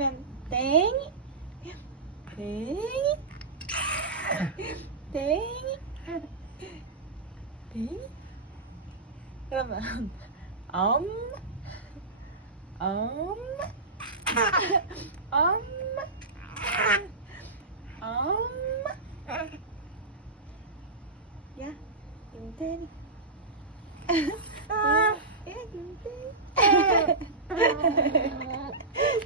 em em tiếng tiếng tiếng tiếng làm ấm ấm ấm ấm dạ nhìn tên Ah, yeah, yeah.